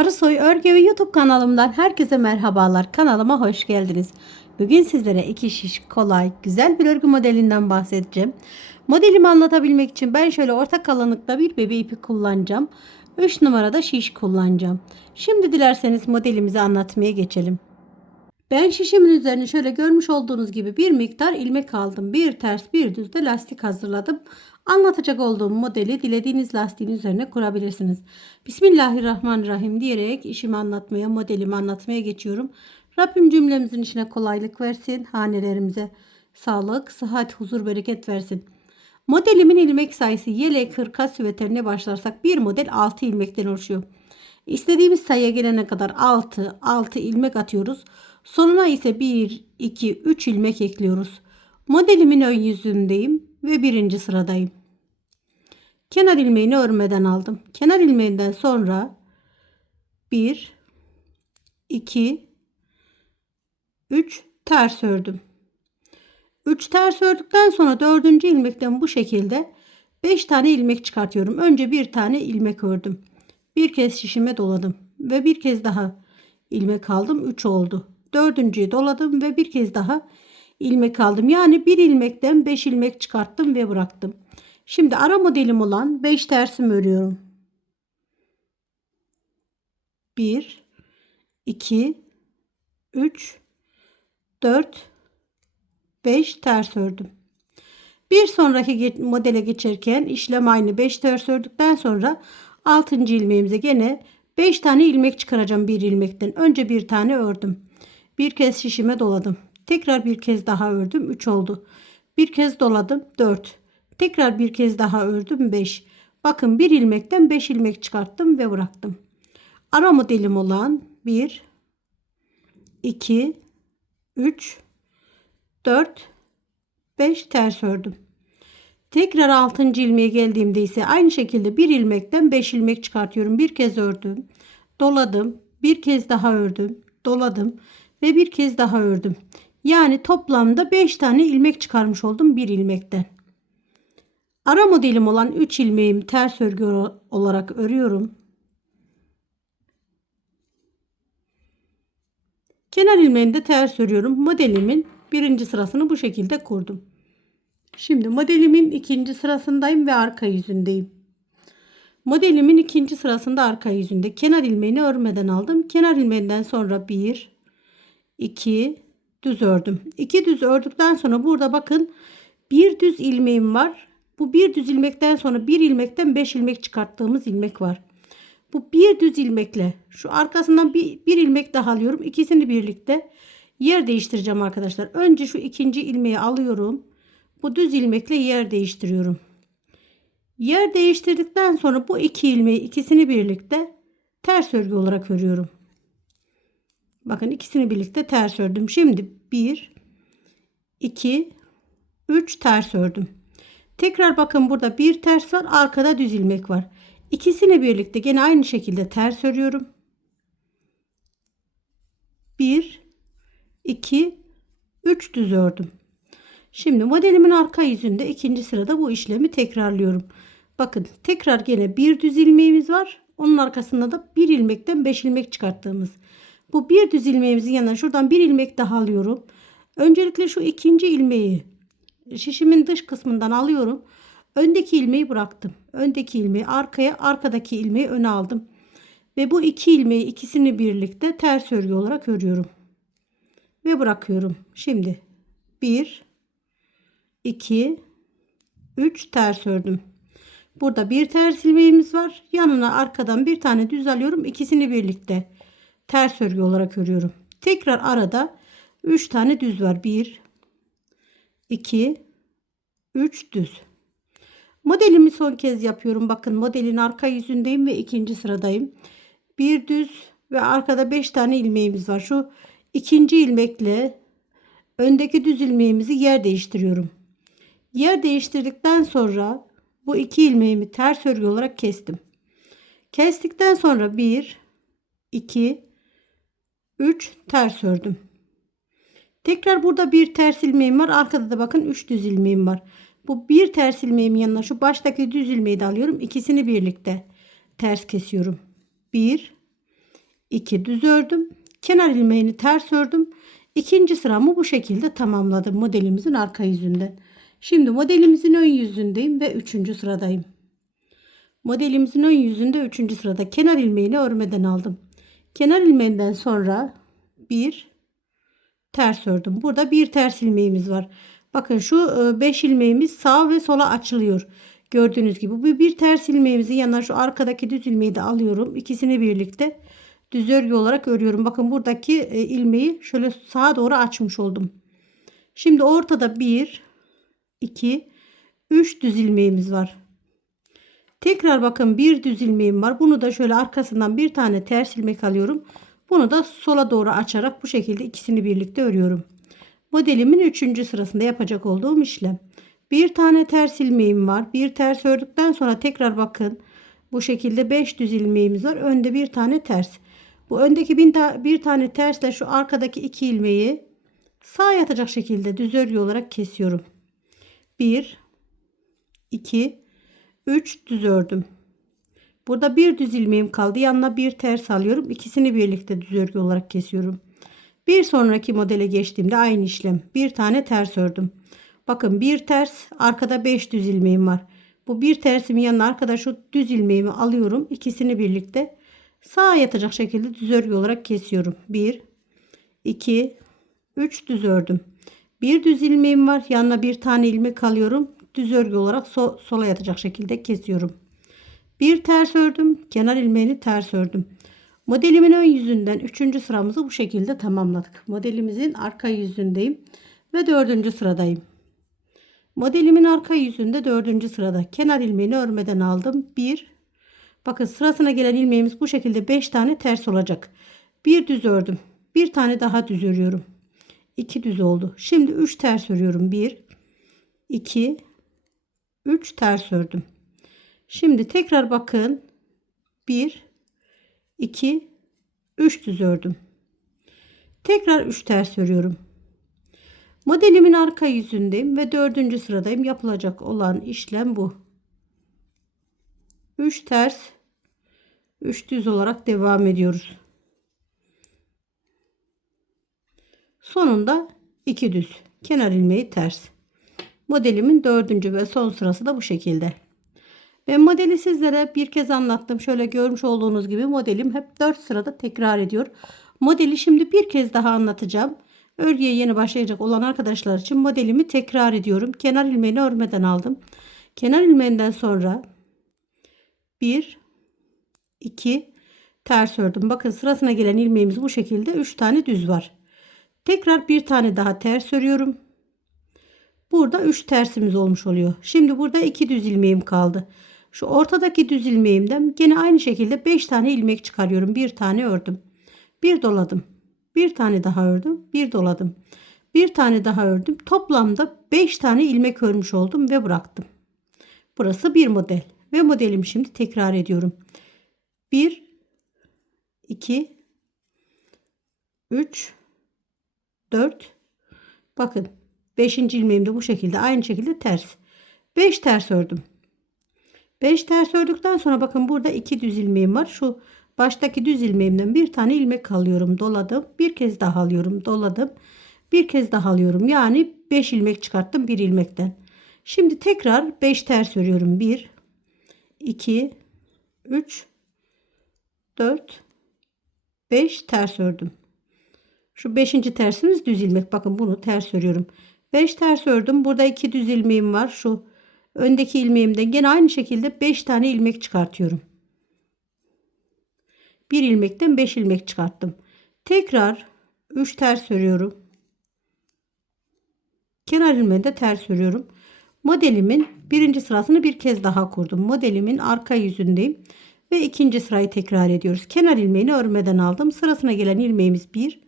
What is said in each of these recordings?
Arısoy Örgü ve YouTube kanalımdan herkese merhabalar. Kanalıma hoş geldiniz. Bugün sizlere iki şiş kolay, güzel bir örgü modelinden bahsedeceğim. Modelimi anlatabilmek için ben şöyle orta kalınlıkta bir bebe ipi kullanacağım. 3 numarada şiş kullanacağım. Şimdi dilerseniz modelimizi anlatmaya geçelim. Ben şişimin üzerine şöyle görmüş olduğunuz gibi bir miktar ilmek aldım. Bir ters bir düz de lastik hazırladım. Anlatacak olduğum modeli dilediğiniz lastiğin üzerine kurabilirsiniz. Bismillahirrahmanirrahim diyerek işimi anlatmaya, modelimi anlatmaya geçiyorum. Rabbim cümlemizin işine kolaylık versin. Hanelerimize sağlık, sıhhat, huzur, bereket versin. Modelimin ilmek sayısı yelek, hırka, süveterine başlarsak bir model 6 ilmekten oluşuyor. İstediğimiz sayıya gelene kadar 6, 6 ilmek atıyoruz. Sonuna ise 1, 2, 3 ilmek ekliyoruz. Modelimin ön yüzündeyim ve birinci sıradayım. Kenar ilmeğini örmeden aldım. Kenar ilmeğinden sonra 1, 2, 3 ters ördüm. 3 ters ördükten sonra 4. ilmekten bu şekilde 5 tane ilmek çıkartıyorum. Önce bir tane ilmek ördüm. Bir kez şişime doladım ve bir kez daha ilmek aldım. 3 oldu. Dördüncüyü doladım ve bir kez daha ilmek aldım. Yani bir ilmekten 5 ilmek çıkarttım ve bıraktım. Şimdi ara modelim olan 5 tersimi örüyorum. 1 2 3 4 5 ters ördüm. Bir sonraki modele geçerken işlem aynı 5 ters ördükten sonra 6. ilmeğimize gene 5 tane ilmek çıkaracağım bir ilmekten. Önce bir tane ördüm. Bir kez şişime doladım. Tekrar bir kez daha ördüm. 3 oldu. Bir kez doladım. 4. Tekrar bir kez daha ördüm. 5. Bakın bir ilmekten 5 ilmek çıkarttım ve bıraktım. Ara modelim olan 1 2 3 4 5 ters ördüm. Tekrar 6. ilmeğe geldiğimde ise aynı şekilde bir ilmekten 5 ilmek çıkartıyorum. Bir kez ördüm. Doladım. Bir kez daha ördüm. Doladım ve bir kez daha ördüm. Yani toplamda 5 tane ilmek çıkarmış oldum bir ilmekten. Ara modelim olan 3 ilmeğimi ters örgü olarak örüyorum. Kenar ilmeğini de ters örüyorum. Modelimin birinci sırasını bu şekilde kurdum. Şimdi modelimin ikinci sırasındayım ve arka yüzündeyim. Modelimin ikinci sırasında arka yüzünde kenar ilmeğini örmeden aldım. Kenar ilmeğinden sonra 1 2 düz ördüm. 2 düz ördükten sonra burada bakın bir düz ilmeğim var. Bu bir düz ilmekten sonra bir ilmekten 5 ilmek çıkarttığımız ilmek var. Bu bir düz ilmekle şu arkasından bir, bir ilmek daha alıyorum. İkisini birlikte yer değiştireceğim arkadaşlar. Önce şu ikinci ilmeği alıyorum. Bu düz ilmekle yer değiştiriyorum. Yer değiştirdikten sonra bu iki ilmeği ikisini birlikte ters örgü olarak örüyorum. Bakın ikisini birlikte ters ördüm. Şimdi 1 2 3 ters ördüm. Tekrar bakın burada bir ters var, arkada düz ilmek var. İkisini birlikte gene aynı şekilde ters örüyorum. 1 2 3 düz ördüm. Şimdi modelimin arka yüzünde ikinci sırada bu işlemi tekrarlıyorum. Bakın tekrar gene bir düz ilmeğimiz var. Onun arkasında da bir ilmekten 5 ilmek çıkarttığımız. Bu bir düz ilmeğimizin yanına şuradan bir ilmek daha alıyorum. Öncelikle şu ikinci ilmeği şişimin dış kısmından alıyorum. Öndeki ilmeği bıraktım. Öndeki ilmeği arkaya, arkadaki ilmeği öne aldım. Ve bu iki ilmeği ikisini birlikte ters örgü olarak örüyorum. Ve bırakıyorum. Şimdi 1 2 3 ters ördüm. Burada bir ters ilmeğimiz var. Yanına arkadan bir tane düz alıyorum. İkisini birlikte ters örgü olarak örüyorum. Tekrar arada 3 tane düz var. 1 2 3 düz. Modelimi son kez yapıyorum. Bakın modelin arka yüzündeyim ve ikinci sıradayım. Bir düz ve arkada 5 tane ilmeğimiz var. Şu ikinci ilmekle öndeki düz ilmeğimizi yer değiştiriyorum. Yer değiştirdikten sonra bu iki ilmeğimi ters örgü olarak kestim. Kestikten sonra 1 2 3 ters ördüm. Tekrar burada bir ters ilmeğim var. Arkada da bakın 3 düz ilmeğim var. Bu bir ters ilmeğimin yanına şu baştaki düz ilmeği de alıyorum. İkisini birlikte ters kesiyorum. 1 2 düz ördüm. Kenar ilmeğini ters ördüm. İkinci sıramı bu şekilde tamamladım modelimizin arka yüzünden. Şimdi modelimizin ön yüzündeyim ve üçüncü sıradayım. Modelimizin ön yüzünde üçüncü sırada kenar ilmeğini örmeden aldım. Kenar ilmeğinden sonra bir ters ördüm. Burada bir ters ilmeğimiz var. Bakın şu 5 ilmeğimiz sağ ve sola açılıyor. Gördüğünüz gibi bu bir ters ilmeğimizin yanına şu arkadaki düz ilmeği de alıyorum. İkisini birlikte düz örgü olarak örüyorum. Bakın buradaki e, ilmeği şöyle sağa doğru açmış oldum. Şimdi ortada 1 2 3 düz ilmeğimiz var. Tekrar bakın bir düz ilmeğim var. Bunu da şöyle arkasından bir tane ters ilmek alıyorum. Bunu da sola doğru açarak bu şekilde ikisini birlikte örüyorum. Modelimin 3. sırasında yapacak olduğum işlem. Bir tane ters ilmeğim var. Bir ters ördükten sonra tekrar bakın. Bu şekilde 5 düz ilmeğimiz var. Önde bir tane ters. Bu öndeki bir tane tersle şu arkadaki iki ilmeği sağ yatacak şekilde düz örgü olarak kesiyorum. 1 2 3 düz ördüm. Burada bir düz ilmeğim kaldı. Yanına bir ters alıyorum. İkisini birlikte düz örgü olarak kesiyorum. Bir sonraki modele geçtiğimde aynı işlem. Bir tane ters ördüm. Bakın bir ters arkada 5 düz ilmeğim var. Bu bir tersimin yanına arkada şu düz ilmeğimi alıyorum. İkisini birlikte sağa yatacak şekilde düz örgü olarak kesiyorum. 1 2 3 düz ördüm. Bir düz ilmeğim var. Yanına bir tane ilmek alıyorum. Düz örgü olarak so sola yatacak şekilde kesiyorum. Bir ters ördüm. Kenar ilmeğini ters ördüm. Modelimin ön yüzünden 3. sıramızı bu şekilde tamamladık. Modelimizin arka yüzündeyim ve 4. sıradayım. Modelimin arka yüzünde 4. sırada kenar ilmeğini örmeden aldım. 1 Bakın sırasına gelen ilmeğimiz bu şekilde 5 tane ters olacak. Bir düz ördüm. Bir tane daha düz örüyorum. 2 düz oldu. Şimdi 3 ters örüyorum. 1 2 3 ters ördüm. Şimdi tekrar bakın. 1 2 3 düz ördüm. Tekrar 3 ters örüyorum. Modelimin arka yüzündeyim ve dördüncü sıradayım. Yapılacak olan işlem bu. 3 ters 3 düz olarak devam ediyoruz. Sonunda 2 düz. Kenar ilmeği ters. Modelimin dördüncü ve son sırası da bu şekilde. Ben modeli sizlere bir kez anlattım. Şöyle görmüş olduğunuz gibi modelim hep 4 sırada tekrar ediyor. Modeli şimdi bir kez daha anlatacağım. Örgüye yeni başlayacak olan arkadaşlar için modelimi tekrar ediyorum. Kenar ilmeğini örmeden aldım. Kenar ilmeğinden sonra 1 2 ters ördüm. Bakın sırasına gelen ilmeğimiz bu şekilde 3 tane düz var. Tekrar bir tane daha ters örüyorum. Burada 3 tersimiz olmuş oluyor. Şimdi burada 2 düz ilmeğim kaldı. Şu ortadaki düz ilmeğimden gene aynı şekilde 5 tane ilmek çıkarıyorum. Bir tane ördüm. Bir doladım. Bir tane daha ördüm. Bir doladım. Bir tane daha ördüm. Toplamda 5 tane ilmek örmüş oldum ve bıraktım. Burası bir model. Ve modelimi şimdi tekrar ediyorum. 1 2 3 4 Bakın 5. ilmeğim de bu şekilde aynı şekilde ters. 5 ters ördüm. 5 ters ördükten sonra bakın burada 2 düz ilmeğim var. Şu baştaki düz ilmeğimden bir tane ilmek alıyorum. Doladım. Bir kez daha alıyorum. Doladım. Bir kez daha alıyorum. Yani 5 ilmek çıkarttım bir ilmekten. Şimdi tekrar 5 ters örüyorum. 1 2 3 4 5 ters ördüm. Şu 5. tersimiz düz ilmek. Bakın bunu ters örüyorum. 5 ters ördüm. Burada 2 düz ilmeğim var. Şu öndeki ilmeğimden gene aynı şekilde 5 tane ilmek çıkartıyorum. Bir ilmekten 5 ilmek çıkarttım. Tekrar 3 ters örüyorum. Kenar ilmeğinde ters örüyorum. Modelimin birinci sırasını bir kez daha kurdum. Modelimin arka yüzündeyim. Ve ikinci sırayı tekrar ediyoruz. Kenar ilmeğini örmeden aldım. Sırasına gelen ilmeğimiz 1,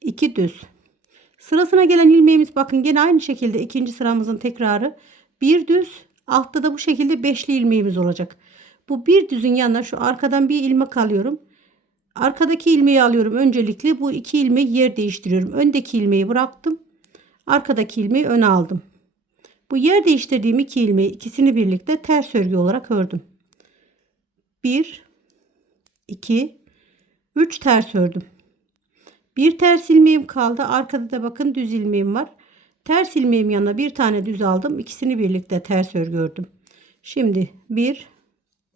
2 düz. Sırasına gelen ilmeğimiz bakın gene aynı şekilde ikinci sıramızın tekrarı. Bir düz altta da bu şekilde beşli ilmeğimiz olacak. Bu bir düzün yanına şu arkadan bir ilmek alıyorum. Arkadaki ilmeği alıyorum öncelikle. Bu iki ilmeği yer değiştiriyorum. Öndeki ilmeği bıraktım. Arkadaki ilmeği öne aldım. Bu yer değiştirdiğim iki ilmeği ikisini birlikte ters örgü olarak ördüm. 1 2 3 ters ördüm. Bir ters ilmeğim kaldı. Arkada da bakın düz ilmeğim var. Ters ilmeğim yanına bir tane düz aldım. İkisini birlikte ters örgü ördüm. Şimdi 1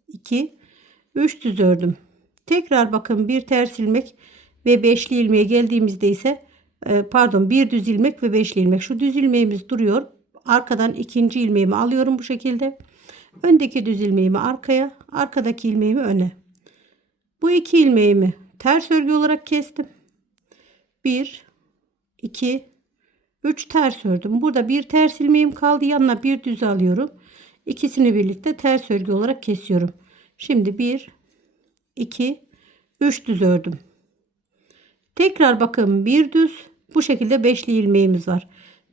2 3 düz ördüm. Tekrar bakın bir ters ilmek ve beşli ilmeğe geldiğimizde ise e, pardon bir düz ilmek ve beşli ilmek. Şu düz ilmeğimiz duruyor. Arkadan ikinci ilmeğimi alıyorum bu şekilde. Öndeki düz ilmeğimi arkaya, arkadaki ilmeğimi öne. Bu iki ilmeğimi ters örgü olarak kestim. 1 2 3 ters ördüm. Burada bir ters ilmeğim kaldı. Yanına bir düz alıyorum. İkisini birlikte ters örgü olarak kesiyorum. Şimdi 1 2 3 düz ördüm. Tekrar bakın bir düz bu şekilde beşli ilmeğimiz var.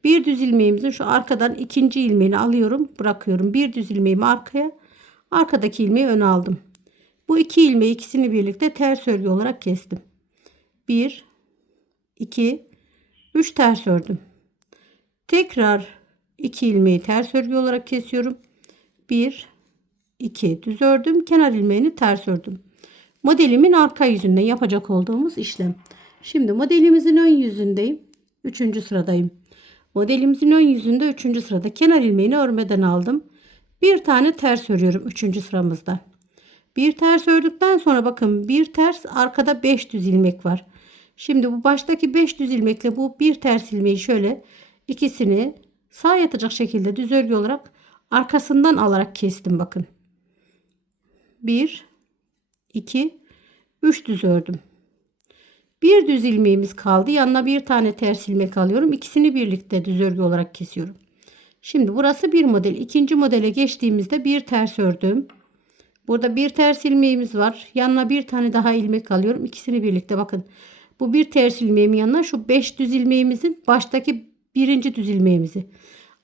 Bir düz ilmeğimizin şu arkadan ikinci ilmeğini alıyorum, bırakıyorum. Bir düz ilmeğimi arkaya, arkadaki ilmeği öne aldım. Bu iki ilmeği ikisini birlikte ters örgü olarak kestim. 1 2 3 ters ördüm. Tekrar iki ilmeği ters örgü olarak kesiyorum. 1 2 düz ördüm. Kenar ilmeğini ters ördüm. Modelimin arka yüzünden yapacak olduğumuz işlem. Şimdi modelimizin ön yüzündeyim. Üçüncü sıradayım. Modelimizin ön yüzünde üçüncü sırada kenar ilmeğini örmeden aldım. Bir tane ters örüyorum üçüncü sıramızda. Bir ters ördükten sonra bakın bir ters arkada 5 düz ilmek var. Şimdi bu baştaki 5 düz ilmekle bu bir ters ilmeği şöyle ikisini sağ yatacak şekilde düz örgü olarak arkasından alarak kestim bakın. 1 2 3 düz ördüm. Bir düz ilmeğimiz kaldı. Yanına bir tane ters ilmek alıyorum. İkisini birlikte düz örgü olarak kesiyorum. Şimdi burası bir model. İkinci modele geçtiğimizde bir ters ördüm. Burada bir ters ilmeğimiz var. Yanına bir tane daha ilmek alıyorum. İkisini birlikte bakın. Bu bir ters ilmeğimin yanına şu 5 düz ilmeğimizin baştaki birinci düz ilmeğimizi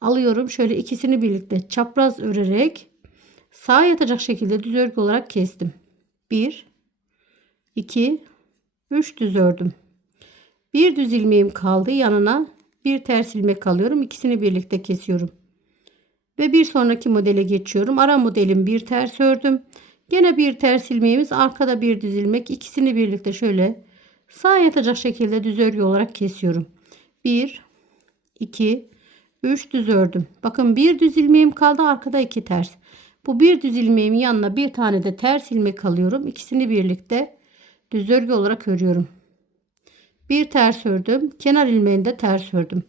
alıyorum. Şöyle ikisini birlikte çapraz örerek sağa yatacak şekilde düz örgü olarak kestim. 1 2 3 düz ördüm. Bir düz ilmeğim kaldı. Yanına bir ters ilmek alıyorum. İkisini birlikte kesiyorum. Ve bir sonraki modele geçiyorum. Ara modelim bir ters ördüm. Gene bir ters ilmeğimiz arkada bir düz ilmek. İkisini birlikte şöyle sağ yatacak şekilde düz örgü olarak kesiyorum. 1 2 3 düz ördüm. Bakın bir düz ilmeğim kaldı. Arkada iki ters. Bu bir düz ilmeğimin yanına bir tane de ters ilmek alıyorum. İkisini birlikte düz örgü olarak örüyorum. Bir ters ördüm. Kenar ilmeğini de ters ördüm.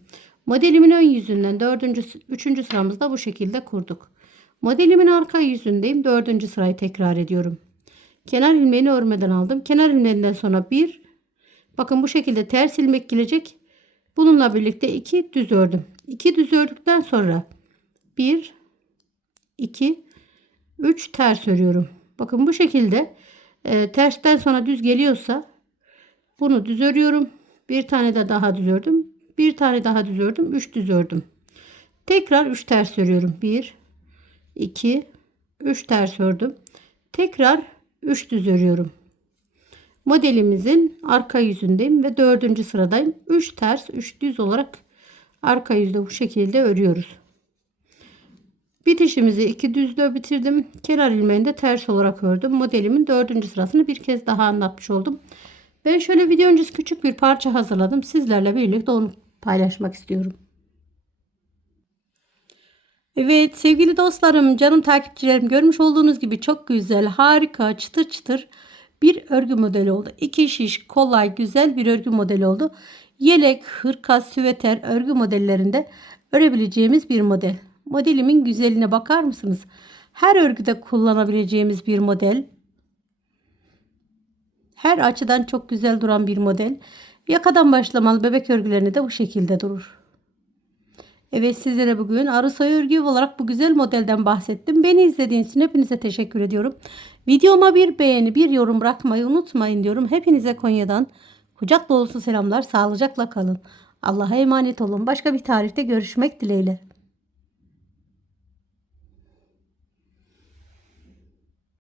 Modelimin ön yüzünden dördüncü, üçüncü sıramızda bu şekilde kurduk. Modelimin arka yüzündeyim. Dördüncü sırayı tekrar ediyorum. Kenar ilmeğini örmeden aldım. Kenar ilmeğinden sonra bir bakın bu şekilde ters ilmek gelecek. Bununla birlikte iki düz ördüm. İki düz ördükten sonra bir, iki, üç ters örüyorum. Bakın bu şekilde e, tersten sonra düz geliyorsa bunu düz örüyorum. Bir tane de daha düz ördüm. Bir tane daha düz ördüm. Üç düz ördüm. Tekrar üç ters örüyorum. Bir, iki, üç ters ördüm. Tekrar üç düz örüyorum. Modelimizin arka yüzündeyim ve dördüncü sıradayım. Üç ters, üç düz olarak arka yüzde bu şekilde örüyoruz. Bitişimizi iki düzle bitirdim. Kenar ilmeğini de ters olarak ördüm. Modelimin dördüncü sırasını bir kez daha anlatmış oldum. Ben şöyle video öncesi küçük bir parça hazırladım. Sizlerle birlikte onu paylaşmak istiyorum. Evet sevgili dostlarım, canım takipçilerim görmüş olduğunuz gibi çok güzel, harika, çıtır çıtır bir örgü modeli oldu. İki şiş, kolay, güzel bir örgü modeli oldu. Yelek, hırka, süveter örgü modellerinde örebileceğimiz bir model. Modelimin güzeline bakar mısınız? Her örgüde kullanabileceğimiz bir model. Her açıdan çok güzel duran bir model. Yakadan başlamalı bebek örgülerini de bu şekilde durur. Evet sizlere bugün arı soy örgü olarak bu güzel modelden bahsettim. Beni izlediğiniz için hepinize teşekkür ediyorum. Videoma bir beğeni bir yorum bırakmayı unutmayın diyorum. Hepinize Konya'dan kucak dolusu selamlar. Sağlıcakla kalın. Allah'a emanet olun. Başka bir tarihte görüşmek dileğiyle.